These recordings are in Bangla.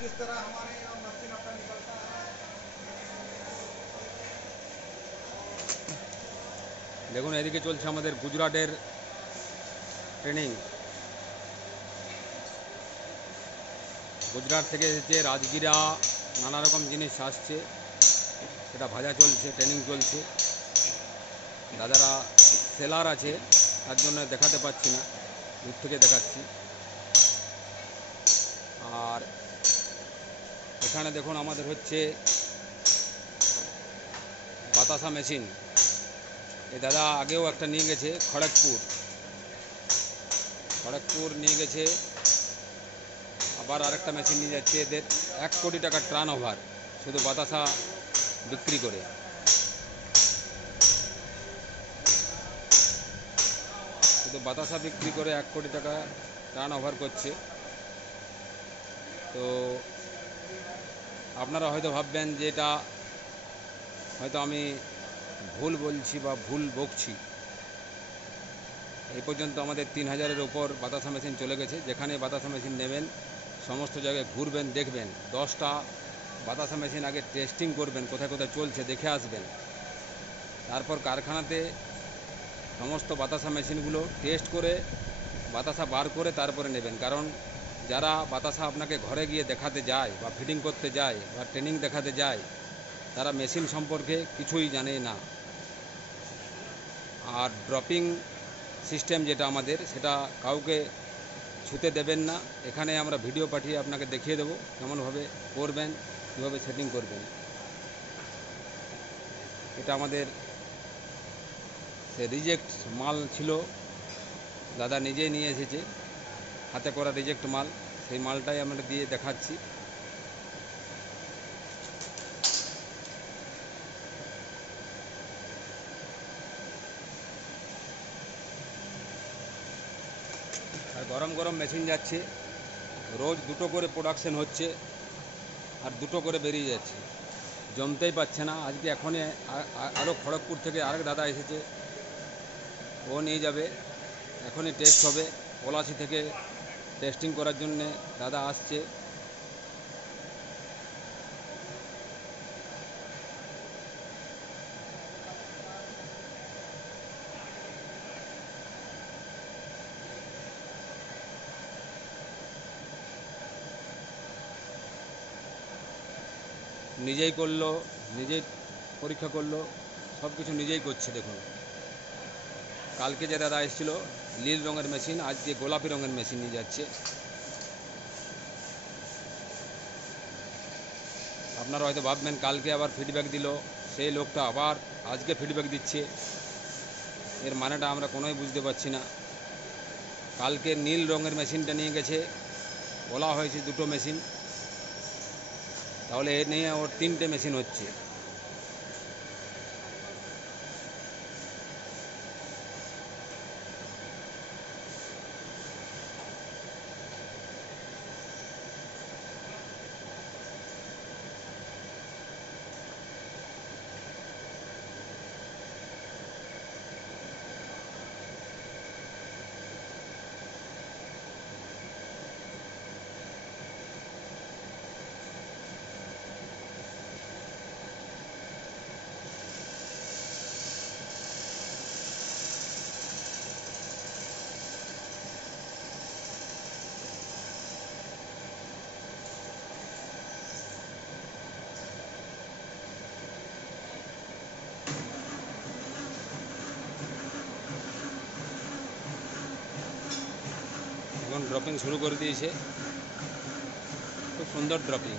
जिस तरह हमारे यहाँ मशीन अपना निकलता है। দেখুন এদিকে চলছে আমাদের গুজরাটের ট্রেনিং। গুজরাট থেকে এসেছে রাজগিরা, নানা রকম জিনিস আসছে, সেটা ভাজা চলছে, ট্রেনিং চলছে। দাদারা সেলার আছে, তার জন্য দেখাতে পাচ্ছি না, দূর থেকে দেখাচ্ছি। আর এখানে দেখুন আমাদের হচ্ছে বাতাসা মেশিন। এই দাদা আগেও একটা নিয়ে গেছে খড়গপুর নিয়ে গেছে, আবার আরেকটা মেশিন নিয়ে যাচ্ছে। এদের 1 কোটি টাকার টার্ন ওভার শুধু বাতাসা বিক্রি করে। শুধু বাতাসা বিক্রি করে 1 কোটি টাকা টার্ন ওভার করছে। তো আপনারা হয়তো ভাববেন যে এটা হয়তো আমি ভুল বলছি বা ভুল বকছি। এই পর্যন্ত আমাদের 3000-এর ওপর বাতাসা মেশিন চলে গেছে। যেখানে বাতাসা মেশিন নেবেন সমস্ত জায়গায় ঘুরবেন, দেখবেন 10টা বাতাসা মেশিন আগে টেস্টিং করবেন, কোথায় কোথায় চলছে দেখে আসবেন। তারপর কারখানাতে সমস্ত বাতাসা মেশিনগুলো টেস্ট করে বাতাসা বার করে তারপরে নেবেন। কারণ যারা বাতাসা আপনাকে ঘরে গিয়ে দেখাতে যায় বা ফিটিং করতে যায় বা ট্রেনিং দেখাতে যায়, তারা মেশিন সম্পর্কে কিছুই জানে না। আর ড্রপিং সিস্টেম যেটা আমাদের, সেটা কাউকে ছুতে দেবেন না। এখানে আমরা ভিডিও পাঠিয়ে আপনাকে দেখিয়ে দেবো কেমনভাবে করবেন, কীভাবে সেটিং করবেন। এটা আমাদের সে রিজেক্ট মাল ছিল, দাদা নিজেই নিয়ে এসেছে, হাতে করা রিজেক্ট মাল। সেই মালটাই আমরা দিয়ে দেখাচ্ছি। আর গরম গরম মেশিন যাচ্ছে, রোজ 2টো করে প্রোডাকশন হচ্ছে আর 2টো করে বেরিয়ে যাচ্ছে, জমতেই পারছে না। আজকে এখনই আরও খড়গপুর থেকে আরেক দাদা এসেছে, ও নিয়ে যাবে, এখনই টেস্ট হবে। পলাশি থেকে টেস্টিং করার জন্যে দাদা আসছে। নিজেই করলো, নিজেই পরীক্ষা করলো, সব কিছু নিজেই করছে। দেখুন কালকে যে দাদা এসেছিলো নীল রঙের মেশিন, আজকে গোলাপি রঙের মেশিন নিয়ে যাচ্ছে। আপনারা হয়তো ভাববেন কালকে আবার ফিডব্যাক দিল, সেই লোকটা আবার আজকে ফিডব্যাক দিচ্ছে। এর মানেটা আমরা কোনোই বুঝতে পারছি না। কালকে নীল রঙের মেশিনটা নিয়ে গেছে, বলা হয়েছে 2টো মেশিন, তাহলে এ নিয়ে ওর 3টে মেশিন হচ্ছে। এখন ড্রপিং শুরু করে দিয়েছে, খুব সুন্দর ড্রপিং।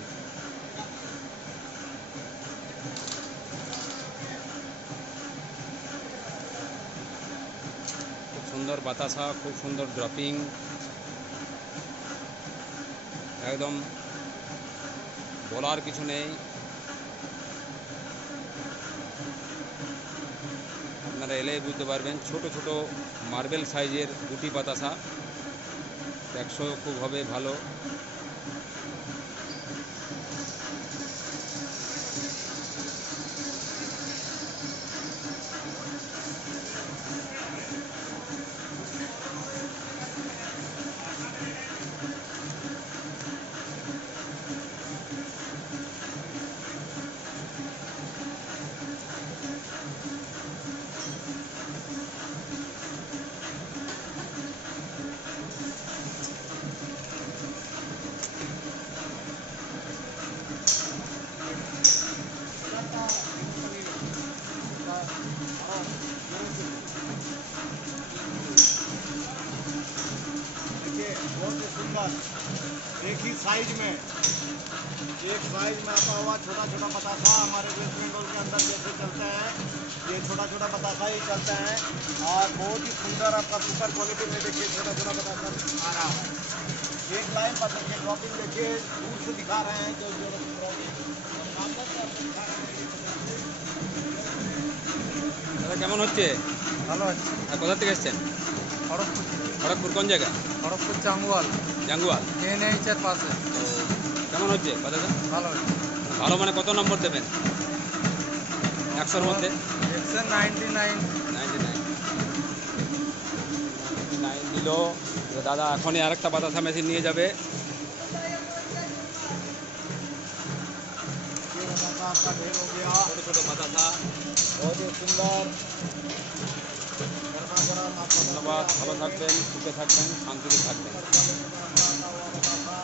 খুব সুন্দর বাতাসা, খুব সুন্দর ড্রপিং, একদম বলার কিছু নেই। আপনারা এলেই বুঝতে পারবেন। ছোট ছোট মার্বেল সাইজের গুটি বাতাসা, একশো খুব হবে ভালো। ही साइज में, एक साइज में आता हुआ छोटा छोटा बतासा हमारे वेस्ट बंगाल के अंदर जैसे चलते हैं, ये छोटा छोटा बतासा ही चलते हैं। और बहुत ही सुंदर आपका सुपर क्वालिटी में देखिए छोटा छोटा बतासा आ रहा है। एक लाइन पर देखिए क्रॉपिंग देखिए दूर से दिखा रहे हैं, जो क्रॉपिंग सामने से आपको दिखा रहे हैं। দাদা কেমন হচ্ছে? ভালো আছে। আর কোথা থেকে এসছেন? খড়গপুর, খড়গপুর কোন জায়গা? খড়গপুর জাঙ্গুয়াল, জাঙ্গুয়াল। NH-এর পাশে। তো কেমন হচ্ছে বাতাসা? ভালো আছে। ভালো মানে কত নম্বর দেবেন 100-র মধ্যে? 99। 99 দিল। তো দাদা এখনই আরেকটা বাতাসা মেশিন নিয়ে যাবে। ये बतासा आपका ढेर हो गया, ছোটো ছোটো বাতাসা। बहुत ही सुंदर गरमा गरम आपका ধন্যবাদ, ভালো থাকবেন, সুখে থাকবেন, শান্তিতে থাকবেন। बतासा।